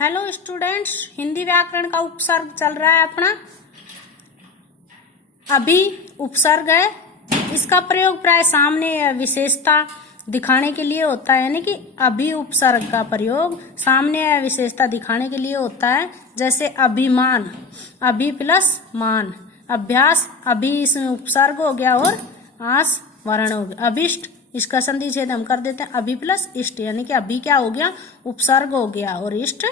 Hello students, Hindi व्याकरण का उपसर्ग चल रहा है अपना। अभी उपसर्ग है, इसका प्रयोग प्राय सामने या विशेषता दिखाने के लिए होता है, यानी कि अभी उपसर्ग का प्रयोग सामने या विशेषता दिखाने के लिए होता है। जैसे अभिमान, अभी प्लस मान, अभ्यास, अभी इसमें उपसर्ग हो गया और आस वर्ण हो गया। अभिष्ट, इसका संधि छेद हम कर देते हैं अभी प्लस इष्ट, यानी कि अभी क्या हो गया, उपसर्ग हो गया और इष्ट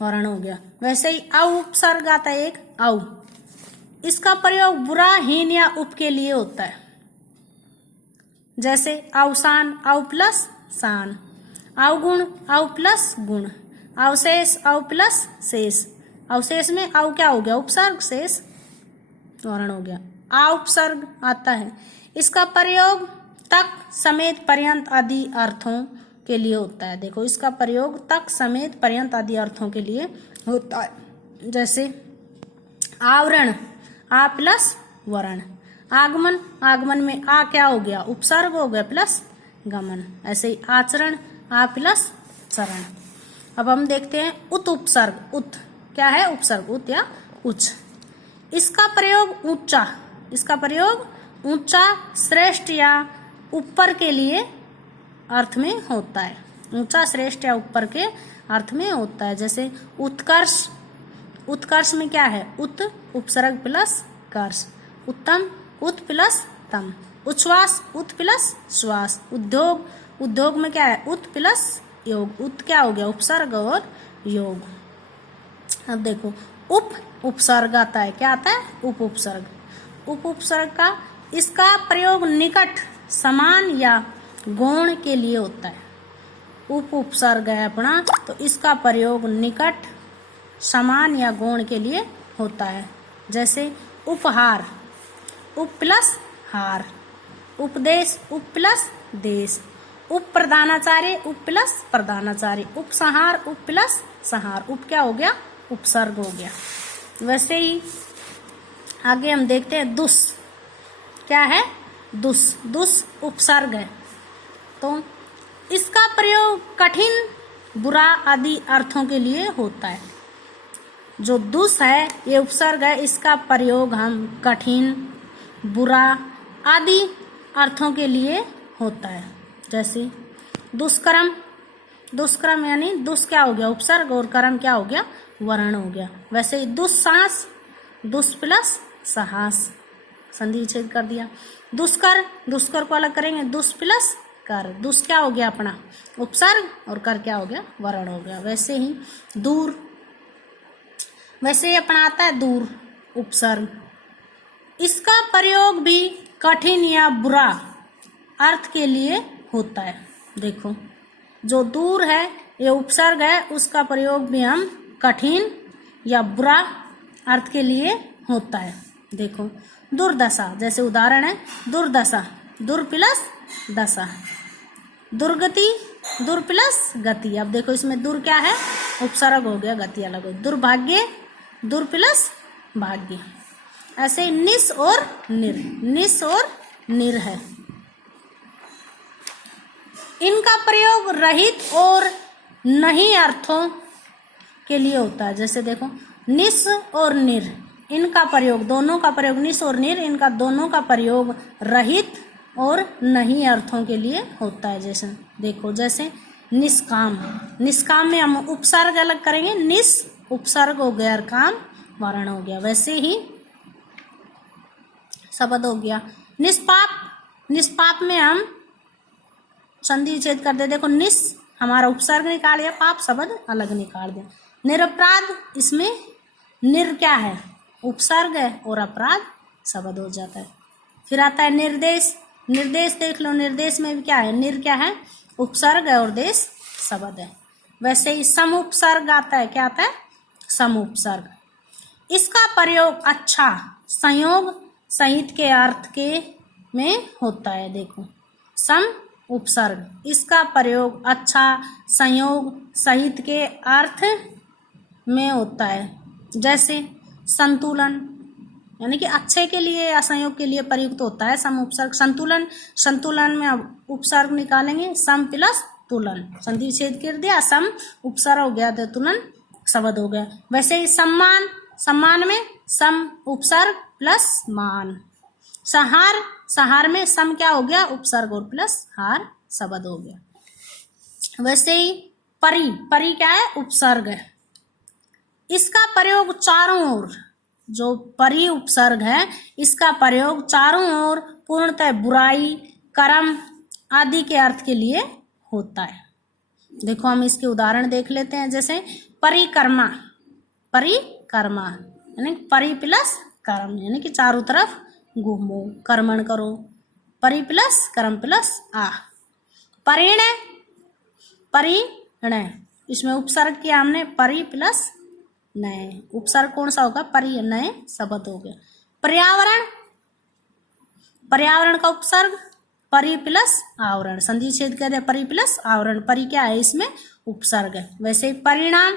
वर्ण हो गया। वैसे ही अ उपसर्ग आता है एक औ, इसका प्रयोग बुरा, हीन या उप के लिए होता है। जैसे अवसान, अव प्लस सान, अवगुण, अव प्लस गुण, अवशेष, अव प्लस शेष। अवशेष में अव क्या हो गया, उपसर्ग, शेष वर्ण हो गया। आ उपसर्ग आता है, इसका प्रयोग तक, समेत, पर्यंत आदि अर्थों के लिए होता है। देखो, इसका प्रयोग तक, समेत, पर्यंत आदि अर्थों के लिए होता है। जैसे आवरण, आ प्लस वर्ण, आगमन, आगमन में आ क्या हो गया, उपसर्ग हो गया प्लस गमन। ऐसे ही आचरण, आ प्लस चरण। अब हम देखते हैं उत उपसर्ग। उत क्या है, उपसर्ग, उत या उच्च। इसका प्रयोग ऊंचा, इसका प्रयोग ऊंचा, श्रेष्ठ या ऊपर के लिए अर्थ में होता है। ऊंचा, श्रेष्ठ या ऊपर के अर्थ में होता है। जैसे उत्कर्ष, उत्कर्ष में क्या है, उत उपसर्ग प्लस कर्ष। उत्तम, उत प्लस तम। उच्छ्वास, उत प्लस श्वास। उद्योग, उद्योग में क्या है, उत प्लस योग। उत क्या हो गया, उपसर्ग और योग। अब देखो उप उपसर्ग आता है, क्या आता है, उप उपसर्ग। उप उपसर्ग का, इसका प्रयोग निकट, समान या गौण के लिए होता है। उप उपसर्ग है अपना, तो इसका प्रयोग निकट, समान या गौण के लिए होता है। जैसे उपहार, उप प्लस हार। उपदेश, उप प्लस देश। उप प्रधानाचार्य, उप प्लस प्रधानाचार्य। उपसंहार, उप प्लस संहार। उप क्या हो गया, उपसर्ग हो गया। वैसे ही आगे हम देखते हैं दुस, क्या है, दुस, दुस उपसर्ग है। तो इसका प्रयोग कठिन, बुरा आदि अर्थों के लिए होता है। जो दुस है, ये उपसर्ग है, इसका प्रयोग हम कठिन, बुरा आदि अर्थों के लिए होता है। जैसे दुष्कर्म, दुष्कर्म यानी दुस क्या हो गया, उपसर्ग, और कर्म क्या हो गया, वर्ण हो गया। वैसे ही दुस्साहस, दुस प्लस साहस, संधि छेद कर दिया। दुष्कर, दुष्कर को अलग करेंगे, दुस प्लस कर। दुस क्या हो गया अपना, उपसर्ग, और कर क्या हो गया, वर्ण हो गया। वैसे ही दूर, वैसे ही अपना आता है दूर उपसर्ग। इसका प्रयोग भी कठिन या बुरा अर्थ के लिए होता है। देखो, जो दूर है, ये उपसर्ग है, उसका प्रयोग भी हम कठिन या बुरा अर्थ के लिए होता है। देखो दुर्दशा, जैसे उदाहरण है दुर्दशा, दुर प्लस दशा। दुर्गति, दुर प्लस गति। अब देखो इसमें दुर क्या है, उपसर्ग हो गया, गति अलग हो। दुर्भाग्य, दुर प्लस भाग्य। ऐसे ही निस और निर, निस और निर है। इनका प्रयोग रहित और नहीं अर्थों के लिए होता है। जैसे देखो निस और निर, इनका प्रयोग, दोनों का प्रयोग, निस और निर, इनका दोनों का प्रयोग रहित और नहीं अर्थों के लिए होता है। जैसे देखो, जैसे निष्काम, निष्काम में हम उपसर्ग अलग करेंगे, निस उपसर्ग हो गया और काम वर्ण हो गया। वैसे ही शब्द हो गया निष्पाप, निष्पाप में हम संधि छेद कर दे। देखो निस हमारा उपसर्ग निकाल दिया, पाप शब्द अलग निकाल दिया। निरपराध, इसमें निर क्या है, उपसर्ग है, और अपराध शब्द हो जाता है। फिर आता है निर्देश, निर्देश देख लो, निर्देश में भी क्या है, निर क्या है, उपसर्ग है, और देश शब्द है। वैसे ही सम उपसर्ग आता है, क्या आता है, सम उपसर्ग। इसका प्रयोग अच्छा, संयोग सहित के अर्थ के में होता है। देखो सम उपसर्ग, इसका प्रयोग अच्छा, संयोग सहित के अर्थ में होता है। जैसे संतुलन, यानी कि अच्छे के लिए या संयोग के लिए प्रयुक्त होता है सम उपसर्ग। संतुलन, संतुलन में अब उपसर्ग निकालेंगे, सम प्लस तुलन, संधि छेद कर दिया, सम उपसर्ग हो गया, तो तुलन शब्द हो गया। वैसे ही सम्मान, सम्मान में सम उपसर्ग प्लस मान। संहार, संहार में सम क्या हो गया, उपसर्ग और प्लस हार शब्द हो गया। वैसे ही परी, परी क्या है, उपसर्ग है। इसका प्रयोग चारों ओर, जो परी उपसर्ग है इसका प्रयोग चारों ओर पूर्णतः बुराई, कर्म आदि के अर्थ के लिए होता है। देखो हम इसके उदाहरण देख लेते हैं। जैसे परिकर्मा, परिकर्मा यानी परि प्लस कर्म, यानी कि चारों तरफ घूमो, कर्मण करो। परि प्लस कर्म प्लस आ। परिणय, परिणय इसमें उपसर्ग किया हमने, परि प्लस नए, उपसर्ग कौन सा होगा, परि, नए शब्द हो गए। पर्यावरण, पर्यावरण का उपसर्ग परि प्लस आवरण, संधि छेद कर दे, परि प्लस आवरण, परि क्या है इसमें उपसर्ग है। वैसे परिणाम,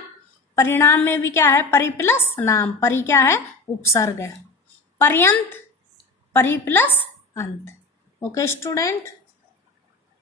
परिणाम में भी क्या है, परि प्लस नाम, परि क्या है उपसर्ग है। पर्यंत, परि प्लस अंत। Okay student.